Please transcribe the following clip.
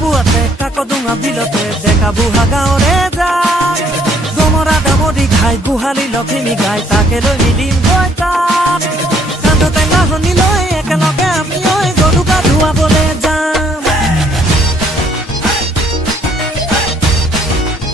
পুৱাতে কাকডোঙা বিলতে ডেকা বুঢ়া গাঁৱৰে যায় গমৰা দামদি ঘাই গোহালি লখিমী গাই তাকে লৈ মিলিম গৈ তাত কান্ধতে নাহনি লৈ একেলগে আমি গৰু গা ধুৱাবলৈ